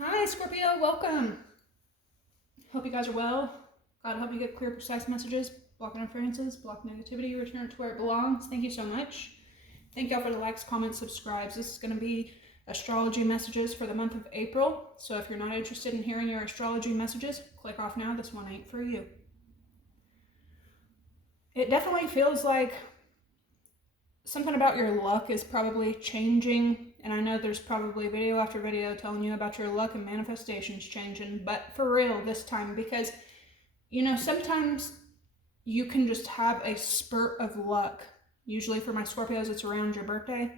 Hi, Scorpio, welcome. Hope you guys are well. God help you get clear, precise messages, block interferences, block negativity, return it to where it belongs. Thank you so much. Thank y'all for the likes, comments, subscribes. This is going to be astrology messages for the month of April. So if you're not interested in hearing your astrology messages, click off now. This one ain't for you. It definitely feels like something about your luck is probably changing. And I know there's probably video after video telling you about your luck and manifestations changing, but for real this time, because sometimes you can just have a spurt of luck. Usually for my Scorpios, it's around your birthday.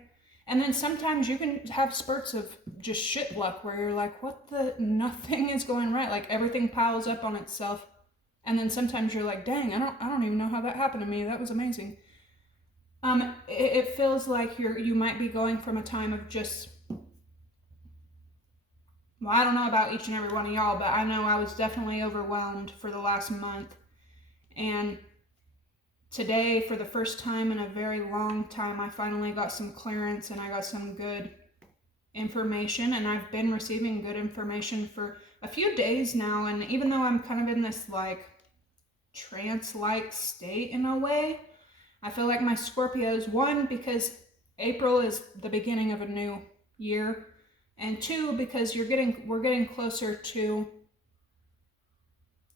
And then sometimes you can have spurts of just shit luck where you're like, nothing is going right. Like everything piles up on itself. And then sometimes you're like, dang, I don't even know how that happened to me. That was amazing. It feels like you might be going from a time of just, well, I don't know about each and every one of y'all, but I know I was definitely overwhelmed for the last month. And today, for the first time in a very long time, I finally got some clearance and I got some good information. And I've been receiving good information for a few days now. And even though I'm kind of in this like trance-like state in a way, I feel like my Scorpios, one, because April is the beginning of a new year, and two, because we're getting closer to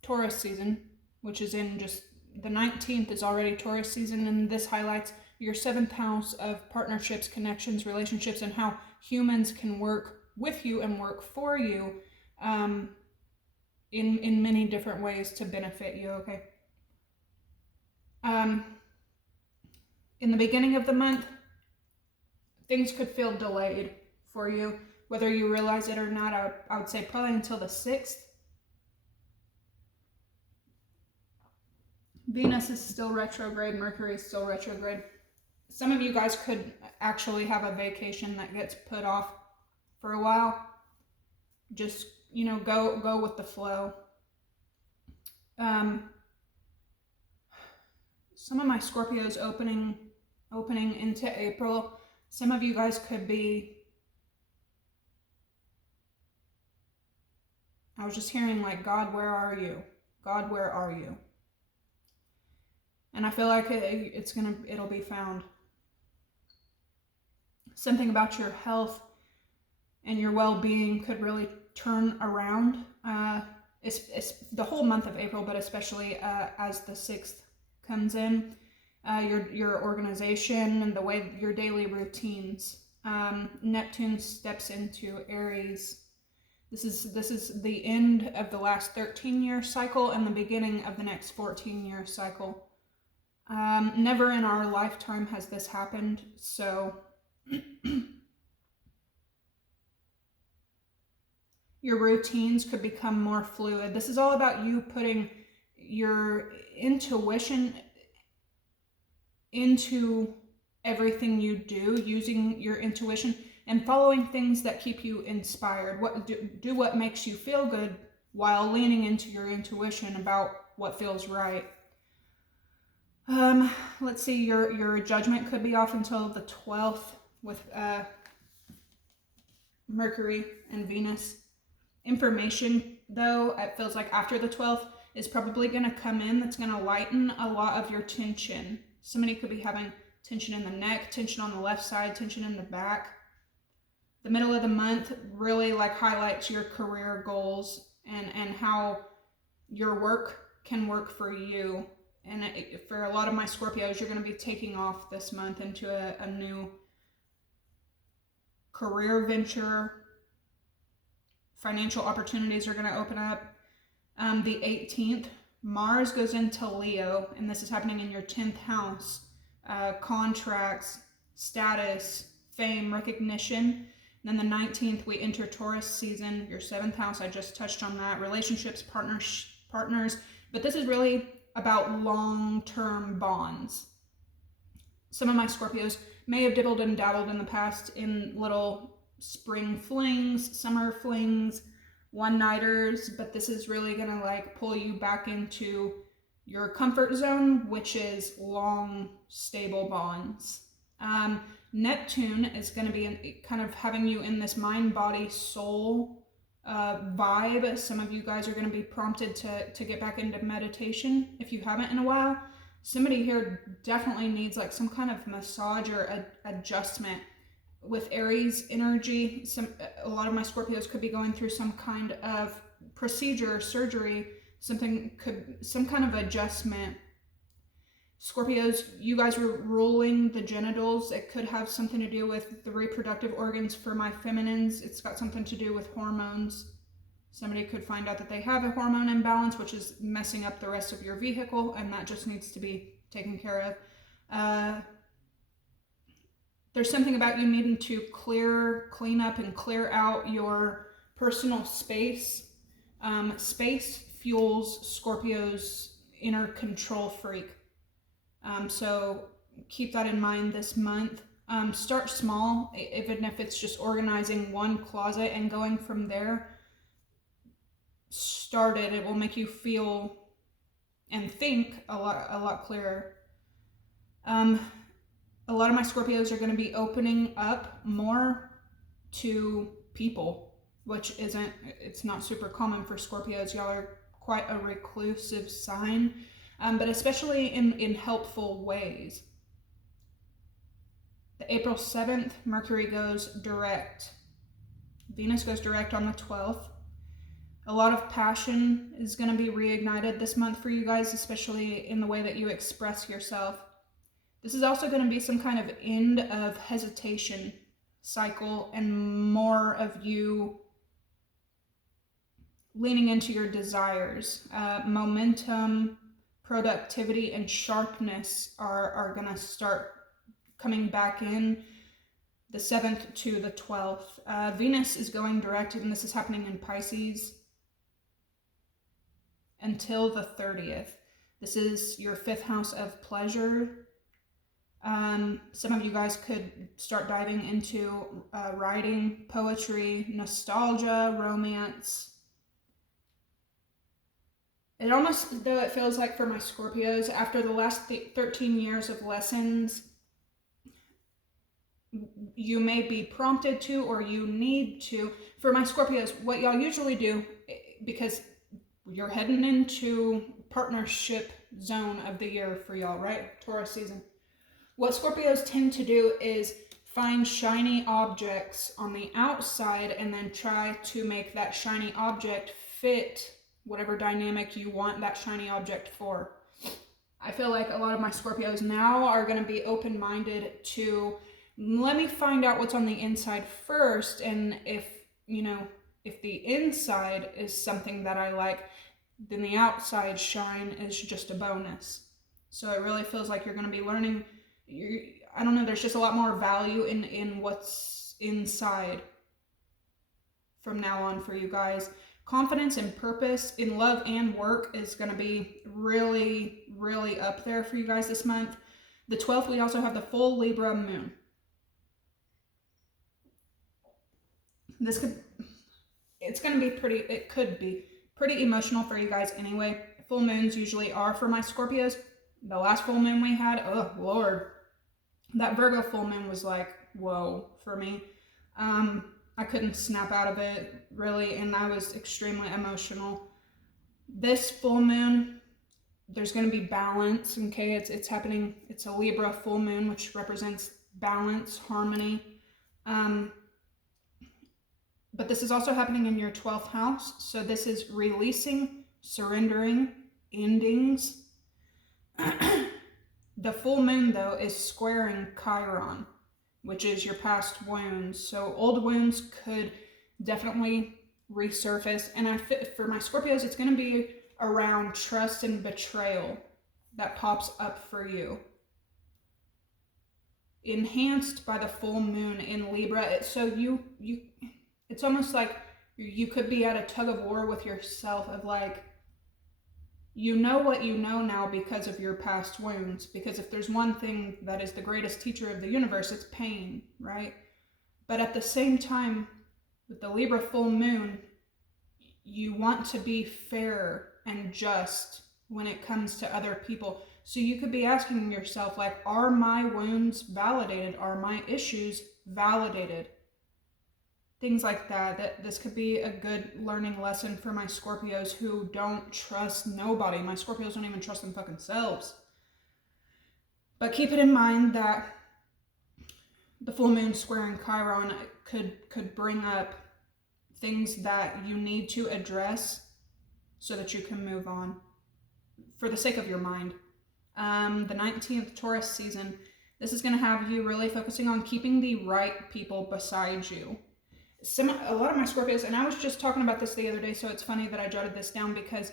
Taurus season, which is in just the 19th is already Taurus season, and this highlights your 7th house of partnerships, connections, relationships, and how humans can work with you and work for you in many different ways to benefit you, okay? In the beginning of the month, things could feel delayed for you, whether you realize it or not. I would say probably until the 6th. Venus is still retrograde, Mercury is still retrograde. Some of you guys could actually have a vacation that gets put off for a while. Just, go with the flow. Some of my Scorpios opening into April, some of you guys could be, I was just hearing like, God, where are you? God, where are you? And I feel like it'll be found. Something about your health and your well-being could really turn around. It's the whole month of April, but especially as the 6th comes in. Your organization and the way your daily routines. Neptune steps into Aries. This is the end of the last 13-year cycle and the beginning of the next 14-year cycle. Never in our lifetime has this happened, so your routines could become more fluid. This is all about you putting your intuition into everything you do, using your intuition and following things that keep you inspired. Do what makes you feel good while leaning into your intuition about what feels right. Let's see, your judgment could be off until the 12th with Mercury and Venus. Information, though, it feels like after the 12th is probably going to come in that's going to lighten a lot of your tension. Somebody could be having tension in the neck, tension on the left side, tension in the back. The middle of the month really like highlights your career goals and how your work can work for you. And for a lot of my Scorpios, you're going to be taking off this month into a new career venture. Financial opportunities are going to open up. The 18th, Mars goes into Leo, and this is happening in your 10th house. Contracts, status, fame, recognition. And then the 19th, we enter Taurus season, your 7th house. I just touched on that. Relationships, partners. But this is really about long-term bonds. Some of my Scorpios may have dibbled and dabbled in the past in little spring flings, summer flings, one-nighters, but this is really gonna like pull you back into your comfort zone, which is long, stable bonds. Neptune is going to be kind of having you in this mind, body, soul vibe. Some of you guys are going to be prompted to get back into meditation if you haven't in a while. Somebody here definitely needs like some kind of massage or adjustment. With Aries energy, a lot of my Scorpios could be going through some kind of procedure or surgery, some kind of adjustment. Scorpios, you guys were ruling the genitals. It could have something to do with the reproductive organs for my feminines. It's got something to do with hormones. Somebody could find out that they have a hormone imbalance, which is messing up the rest of your vehicle, and that just needs to be taken care of. There's something about you needing to clean up and clear out your personal space. Space fuels Scorpio's inner control freak. So keep that in mind this month. Start small, even if it's just organizing one closet and going from there. Start it. It will make you feel and think a lot clearer. A lot of my Scorpios are going to be opening up more to people, which it's not super common for Scorpios. Y'all are quite a reclusive sign, but especially in helpful ways. The April 7th, Mercury goes direct. Venus goes direct on the 12th. A lot of passion is going to be reignited this month for you guys, especially in the way that you express yourself. This is also going to be some kind of end of hesitation cycle and more of you leaning into your desires. Momentum, productivity, and sharpness are going to start coming back in the 7th to the 12th. Venus is going direct, and this is happening in Pisces until the 30th. This is your 5th house of pleasure. Some of you guys could start diving into writing, poetry, nostalgia, romance. It almost, though it feels like for my Scorpios, after the last 13 years of lessons, you may be prompted to, or you need to. For my Scorpios, what y'all usually do, because you're heading into partnership zone of the year for y'all, right? Taurus season. What Scorpios tend to do is find shiny objects on the outside and then try to make that shiny object fit whatever dynamic you want that shiny object for. I feel like a lot of my Scorpios now are going to be open-minded to, let me find out what's on the inside first, and if the inside is something that I like, then the outside shine is just a bonus. So it really feels like you're going to be learning. I don't know, there's just a lot more value in what's inside from now on for you guys. Confidence and purpose in love and work is going to be really, really up there for you guys this month. The 12th, we also have the full Libra moon. It could be pretty emotional for you guys anyway. Full moons usually are for my Scorpios. The last full moon we had, oh Lord, that Virgo full moon was like, whoa, for me. I couldn't snap out of it, really, and I was extremely emotional. This full moon, there's going to be balance, okay? It's happening, it's a Libra full moon, which represents balance, harmony. But this is also happening in your 12th house, so this is releasing, surrendering, endings. The full moon, though, is squaring Chiron, which is your past wounds. So old wounds could definitely resurface. And for my Scorpios, it's going to be around trust and betrayal that pops up for you. Enhanced by the full moon in Libra. So it's almost like you could be at a tug of war with yourself of like, you know what you know now because of your past wounds. Because if there's one thing that is the greatest teacher of the universe, it's pain, right? But at the same time, with the Libra full moon, you want to be fair and just when it comes to other people. So you could be asking yourself, like, are my wounds validated? Are my issues validated? things like that. This could be a good learning lesson for my Scorpios who don't trust nobody. My Scorpios don't even trust them fucking selves. But keep it in mind that the full moon square in Chiron could bring up things that you need to address so that you can move on for the sake of your mind. The 19th Taurus season, this is going to have you really focusing on keeping the right people beside you. A lot of my Scorpios, and I was just talking about this the other day, so it's funny that I jotted this down because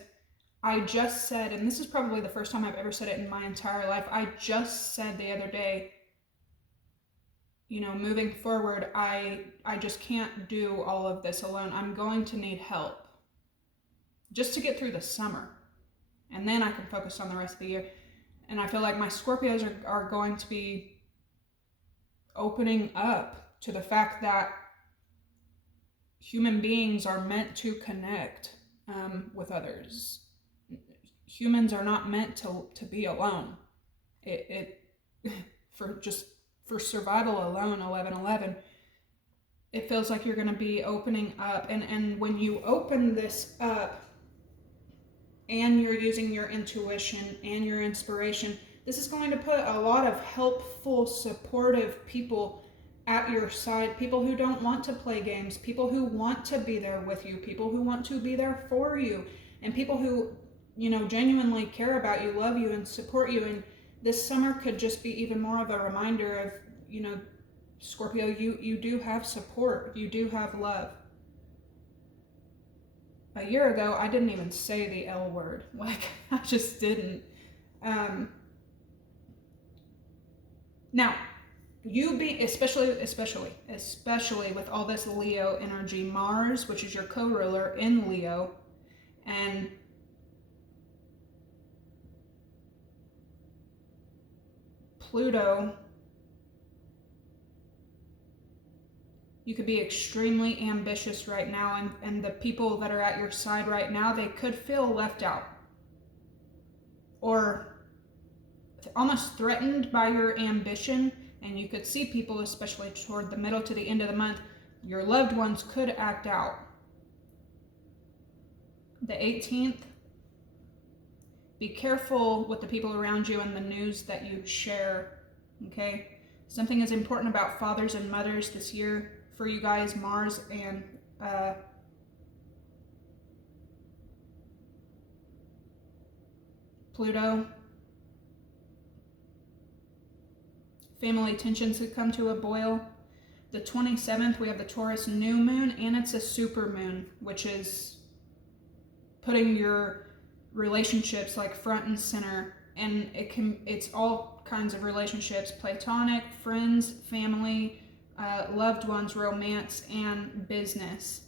I just said, and this is probably the first time I've ever said it in my entire life, I just said the other day, you know, moving forward, I just can't do all of this alone. I'm going to need help just to get through the summer. And then I can focus on the rest of the year. And I feel like my Scorpios are going to be opening up to the fact that human beings are meant to connect with others. Humans are not meant to be alone. For survival alone, 11-11, it feels like you're going to be opening up. And when you open this up and you're using your intuition and your inspiration, this is going to put a lot of helpful, supportive people at your side, people who don't want to play games, people who want to be there with you, people who want to be there for you, and people who, you know, genuinely care about you, love you, and support you. And this summer could just be even more of a reminder of, you know, Scorpio, you do have support, you do have love. A year ago, I didn't even say the L word. Like, I just didn't. Now, you be, especially with all this Leo energy, Mars, which is your co-ruler in Leo, and Pluto, you could be extremely ambitious right now, and the people that are at your side right now, they could feel left out or almost threatened by your ambition. And you could see people, especially toward the middle to the end of the month, your loved ones could act out. The 18th, be careful with the people around you and the news that you share, okay? Something is important about fathers and mothers this year for you guys, Mars and Pluto. Family tensions could come to a boil. The 27th, we have the Taurus new moon, and it's a super moon, which is putting your relationships like front and center. And it's all kinds of relationships: platonic, friends, family, loved ones, romance, and business.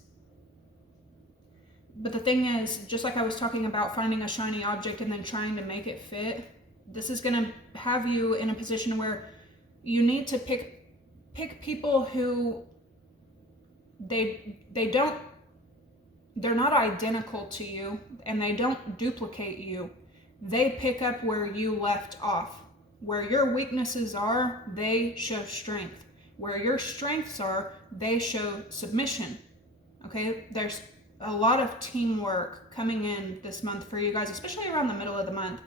But the thing is, just like I was talking about finding a shiny object and then trying to make it fit, this is going to have you in a position where you need to pick people who they're not identical to you, and they don't duplicate you. They pick up where you left off. Where your weaknesses are, they show strength. Where your strengths are, they show submission. Okay, there's a lot of teamwork coming in this month for you guys, especially around the middle of the month.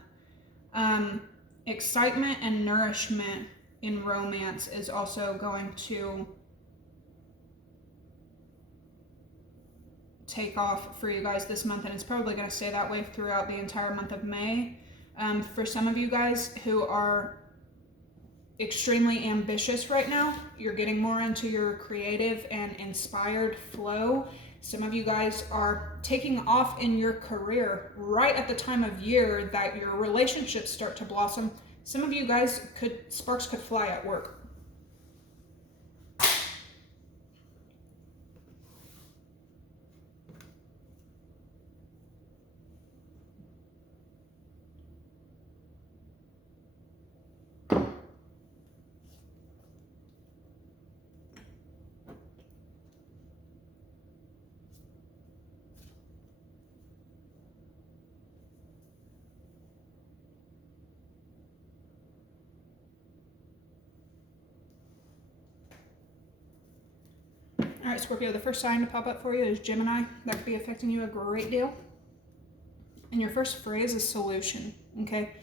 Excitement and nourishment in romance is also going to take off for you guys this month, and it's probably going to stay that way throughout the entire month of May. For some of you guys who are extremely ambitious right now, you're getting more into your creative and inspired flow. Some of you guys are taking off in your career right at the time of year that your relationships start to blossom. Some of you guys sparks could fly at work. right, Scorpio, the first sign to pop up for you is Gemini. That could be affecting you a great deal. And your first phrase is solution, okay?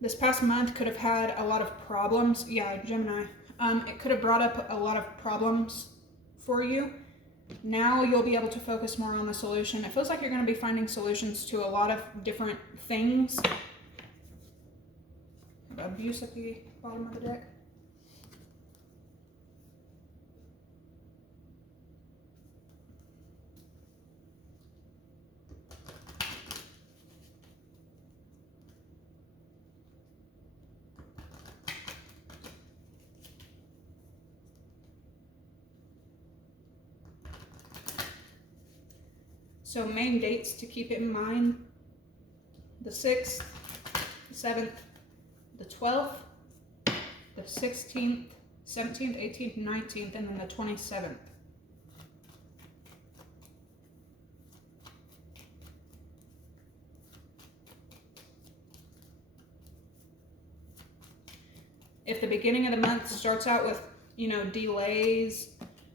This past month could have had a lot of problems. Yeah, Gemini. It could have brought up a lot of problems for you. Now you'll be able to focus more on the solution. It feels like you're going to be finding solutions to a lot of different things. Abuse at the bottom of the deck. So main dates to keep in mind: the 6th, the 7th, the 12th, the 16th, 17th, 18th, 19th, and then the 27th. If the beginning of the month starts out with, delays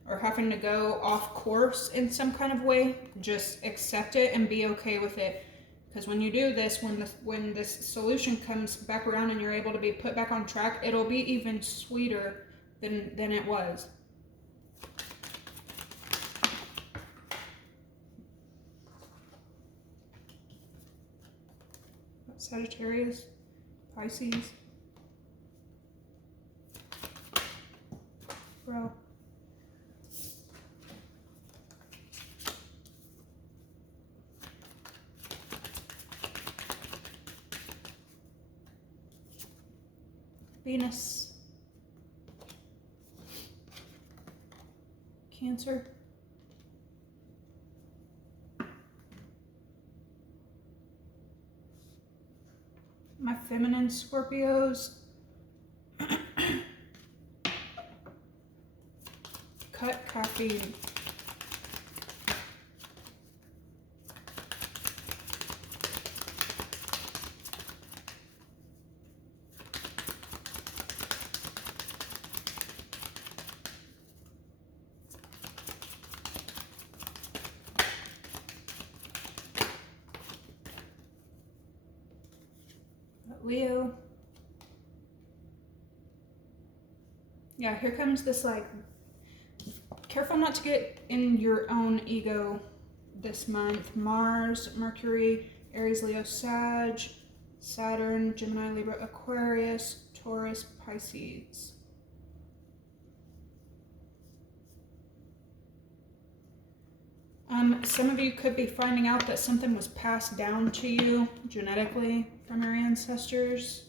or having to go off course in some kind of way, just accept it and be okay with it. Because when you do this, when this solution comes back around and you're able to be put back on track, it'll be even sweeter than it was. Sagittarius, Pisces. Bro. Venus, Cancer, my feminine Scorpios, cut caffeine. Leo. Yeah, here comes this, careful not to get in your own ego this month. Mars, Mercury, Aries, Leo, Sag, Saturn, Gemini, Libra, Aquarius, Taurus, Pisces. Some of you could be finding out that something was passed down to you genetically from your ancestors.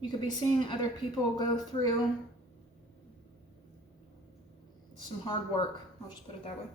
You could be seeing other people go through some hard work. I'll just put it that way.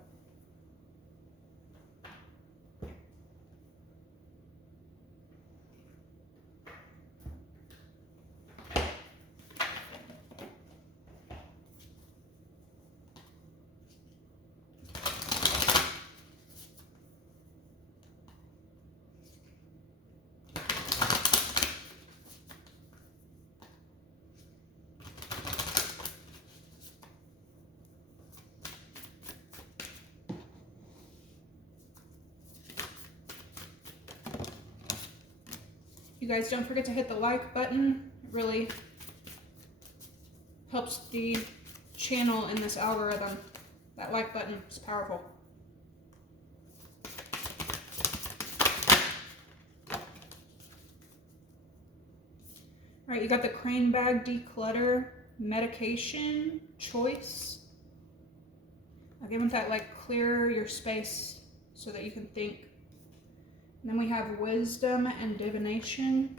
You guys, don't forget to hit the like button. It really helps the channel in this algorithm. That like button is powerful. All right, you got the Crane Bag Declutter Medication Choice. Again, with that, clear your space so that you can think. And then we have Wisdom and Divination.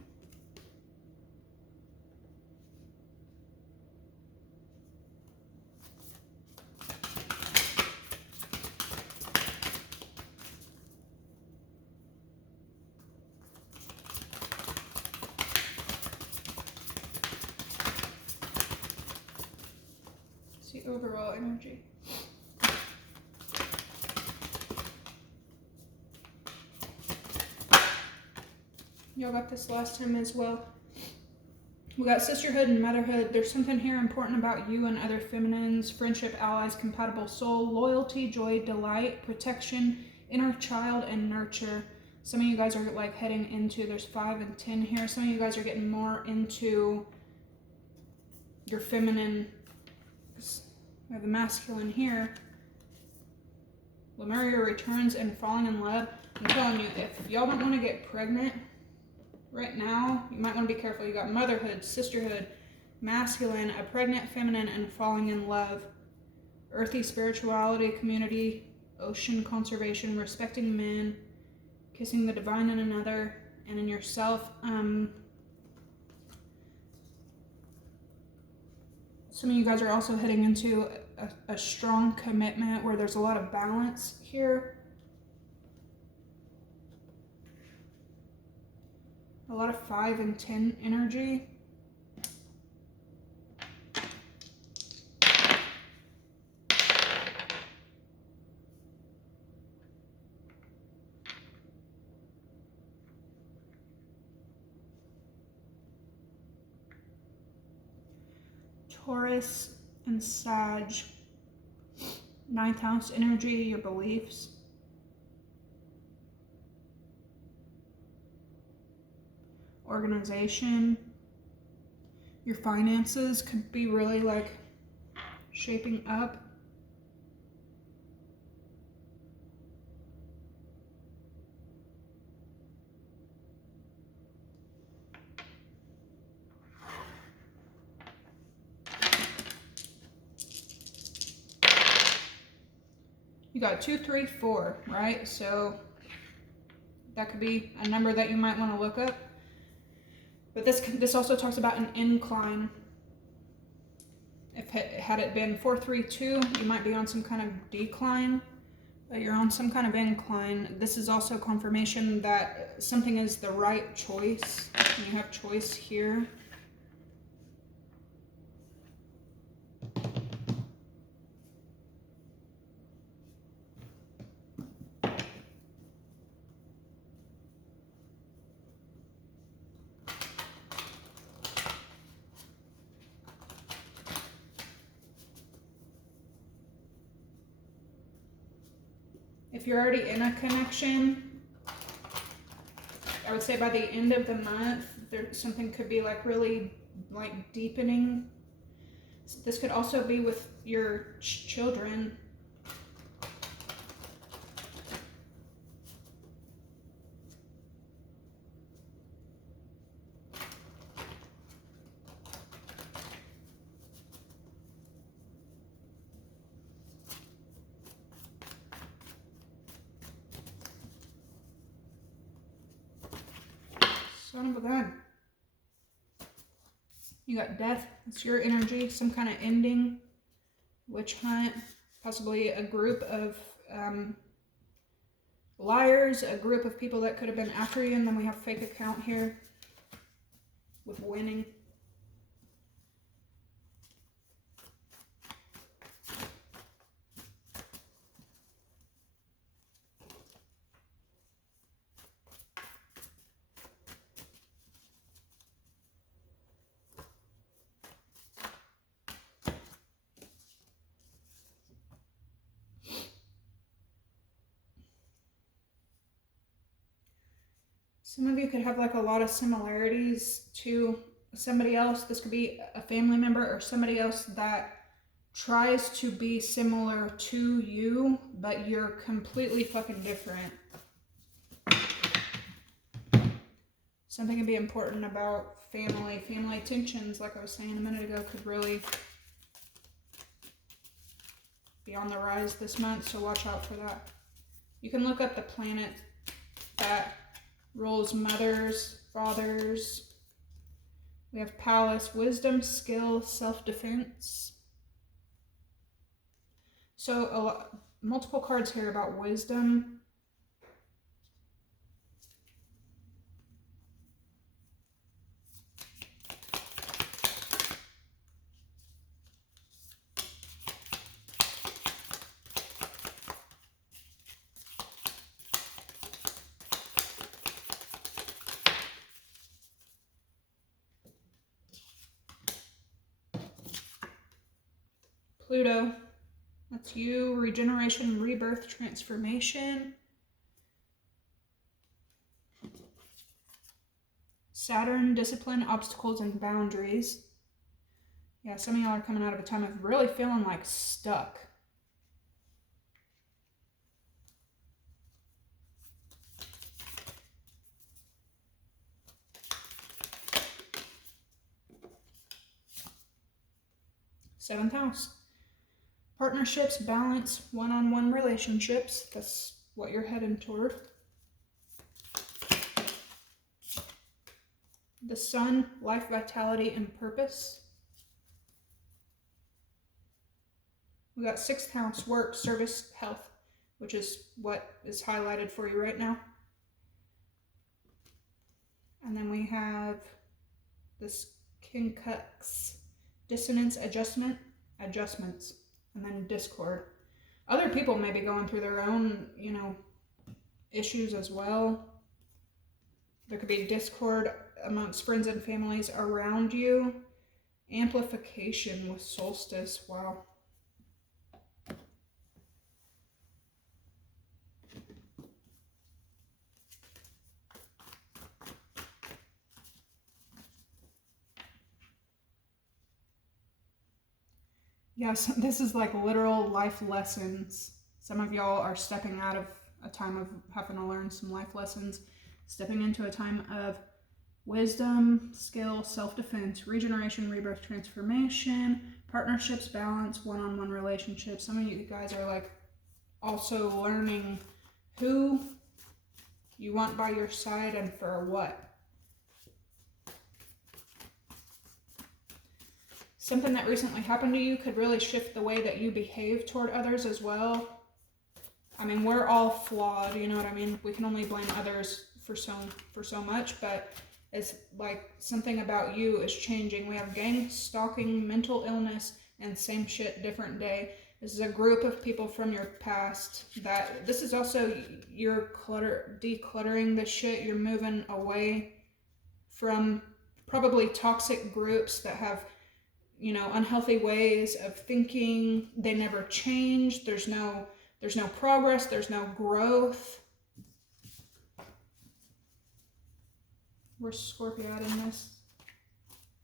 See overall energy. Y'all got this last time as well. We got sisterhood and motherhood. There's something here important about you and other feminines, friendship, allies, compatible soul, loyalty, joy, delight, protection, inner child, and nurture. Some of you guys are like heading into, there's 5 and 10 here. Some of you guys are getting more into your feminine. We have the masculine here. Lemuria returns and falling in love. I'm telling you, if y'all don't want to get pregnant right now, you might want to be careful. You got motherhood, sisterhood, masculine, a pregnant feminine, and falling in love. Earthy spirituality, community, ocean conservation, respecting men, kissing the divine in another and in yourself. Some of you guys are also heading into a strong commitment where there's a lot of balance here. A lot of 5 and 10 energy. Taurus and Sag. 9th house energy, your beliefs. Organization. Your finances could be really like shaping up. You got 2, 3, 4, right? So that could be a number that you might want to look up. But this also talks about an incline. Had it been 4, 3, 2, you might be on some kind of decline, but you're on some kind of incline. This is also confirmation that something is the right choice. You have choice here. If you're already in a connection, I would say by the end of the month, something could be like really like deepening. This could also be with your children. Son of a gun. You got death. It's your energy. Some kind of ending. Witch hunt. Possibly a group of liars. A group of people that could have been after you. And then we have fake account here with winning. Some of you could have like a lot of similarities to somebody else. This could be a family member or somebody else that tries to be similar to you, but you're completely fucking different. Something could be important about family. Family tensions, like I was saying a minute ago, could really be on the rise this month, so watch out for that. You can look up the planet that rules mothers, fathers. We have Palace, wisdom, skill, self-defense. So multiple cards here about wisdom. Pluto, that's you. Regeneration, rebirth, transformation. Saturn, discipline, obstacles, and boundaries. Yeah, some of y'all are coming out of a time of really feeling like stuck. Seventh house. Partnerships, balance, one-on-one relationships. That's what you're heading toward. The Sun, life, vitality, and purpose. We got sixth house, work, service, health, which is what is highlighted for you right now. And then we have this quincunx, dissonance, adjustments, and then discord. Other people may be going through their own, issues as well. There could be discord amongst friends and families around you. Amplification with solstice. Wow. Yes, this is like literal life lessons. Some of y'all are stepping out of a time of having to learn some life lessons, stepping into a time of wisdom, skill, self-defense, regeneration, rebirth, transformation, partnerships, balance, one-on-one relationships. Some of you guys are like also learning who you want by your side and for what. Something that recently happened to you could really shift the way that you behave toward others as well. I mean, we're all flawed, you know what I mean? We can only blame others for so much, but it's like something about you is changing. We have gang stalking, mental illness, and same shit, different day. This is a group of people from your past that this is also you're decluttering the shit. You're moving away from probably toxic groups that have unhealthy ways of thinking. They never change. There's no progress. There's no growth. Where's Scorpio at in this?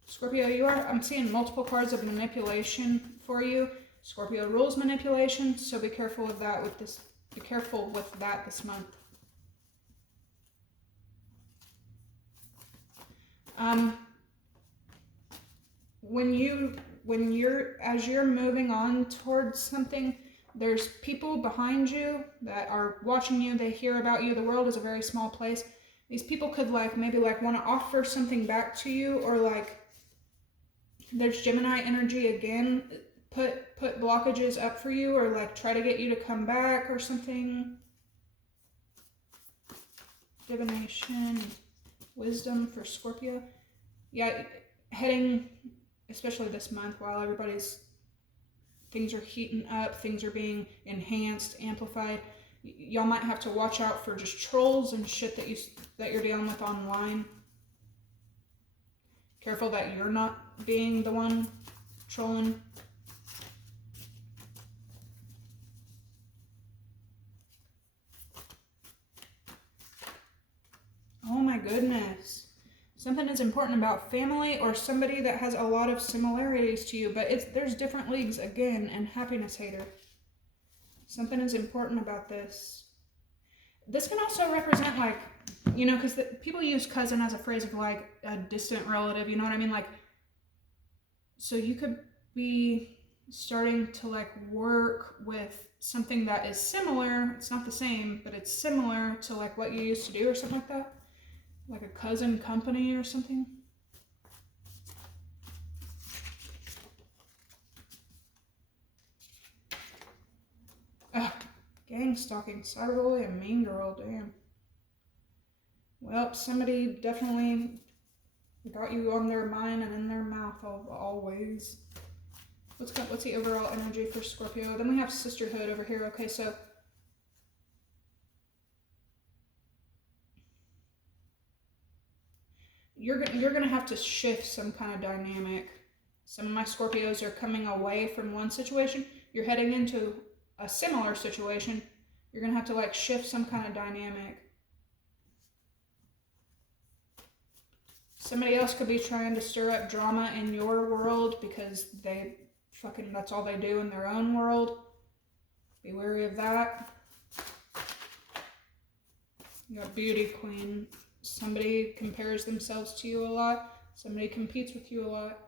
Scorpio, I'm seeing multiple cards of manipulation for you. Scorpio rules manipulation, so be careful with that Be careful with that this month. As you're moving on towards something, there's people behind you that are watching you. They hear about you. The world is a very small place. These people could maybe want to offer something back to you, or there's Gemini energy again, put blockages up for you, or try to get you to come back or something. Divination, wisdom for Scorpio. Yeah, heading, especially this month, while things are heating up, things are being enhanced, amplified. Y'all might have to watch out for just trolls and shit that you're dealing with online. Careful that you're not being the one trolling. Oh my goodness. Something is important about family or somebody that has a lot of similarities to you, but there's different leagues again, and happiness hater. Something is important about this. This can also represent because people use cousin as a phrase of a distant relative, you know what I mean? So you could be starting to work with something that is similar. It's not the same, but it's similar to what you used to do or something like that. Like a cousin company or something. Ugh, gang stalking, cyberbully, and mean girl, damn. Well, somebody definitely got you on their mind and in their mouth always. What's the overall energy for Scorpio? Then we have sisterhood over here. Okay, so you're gonna have to shift some kind of dynamic. Some of my Scorpios are coming away from one situation. You're heading into a similar situation. You're going to have to like shift some kind of dynamic. Somebody else could be trying to stir up drama in your world because that's all they do in their own world. Be wary of that. You got Beauty Queen. Somebody compares themselves to you a lot. Somebody competes with you a lot.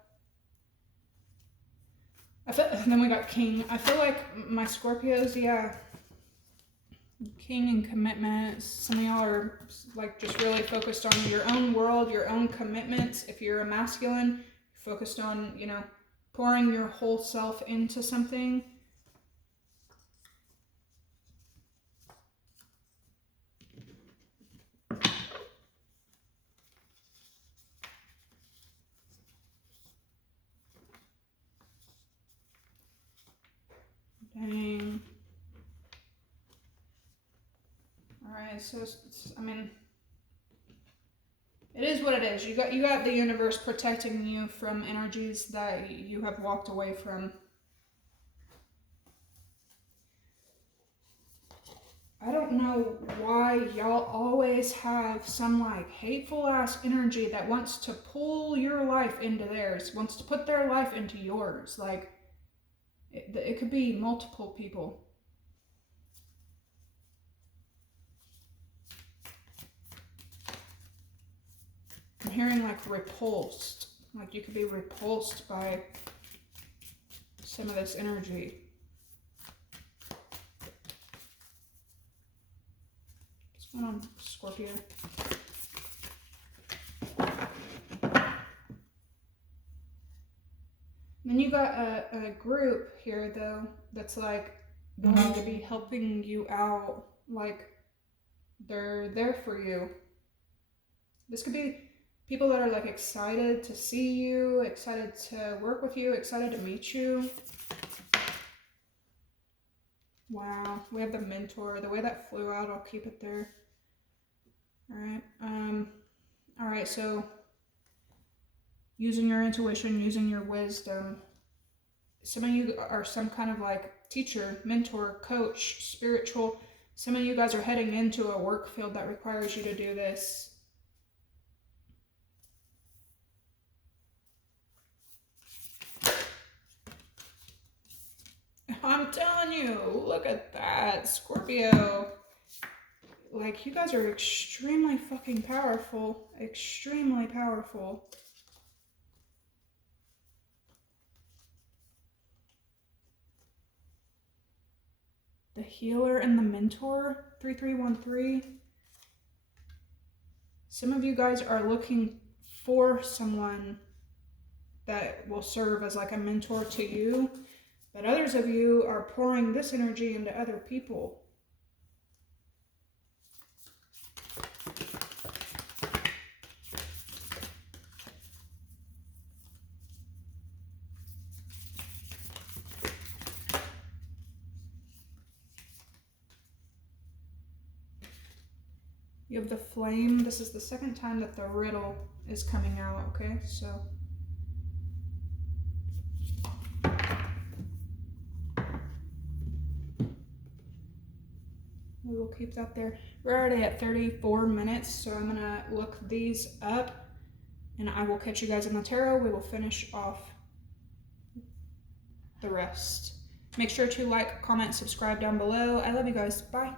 And then we got King. I feel like my Scorpios, yeah. King and commitment. Some of y'all are like just really focused on your own world, your own commitments. If you're a masculine, focused on, you know, pouring your whole self into something. Dang. Alright, so I mean, it is what it is. You got the universe protecting you from energies that you have walked away from. I don't know why y'all always have some like hateful ass energy that wants to pull your life into theirs, wants to put their life into yours. Like, it could be multiple people. I'm hearing like repulsed. Like you could be repulsed by some of this energy. What's going on, Scorpio? Then you got a group here though that's like going to be helping you out. Like they're there for you. This could be people that are like excited to see you, excited to work with you, excited to meet you. Wow, we have the mentor. The way that flew out, I'll keep it there. All right, so using your intuition, using your wisdom. Some of you are some kind of like teacher, mentor, coach, spiritual. Some of you guys are heading into a work field that requires you to do this. I'm telling you, look at that, Scorpio. Like, you guys are extremely fucking powerful. Extremely powerful. The healer and the mentor, 3313. Some of you guys are looking for someone that will serve as like a mentor to you. But others of you are pouring this energy into other people. You have the flame. This is the second time that the riddle is coming out, okay? So we will keep that there. We're already at 34 minutes, so I'm gonna look these up and I will catch you guys in the tarot. We will finish off the rest. Make sure to like, comment, subscribe down below. I love you guys. Bye.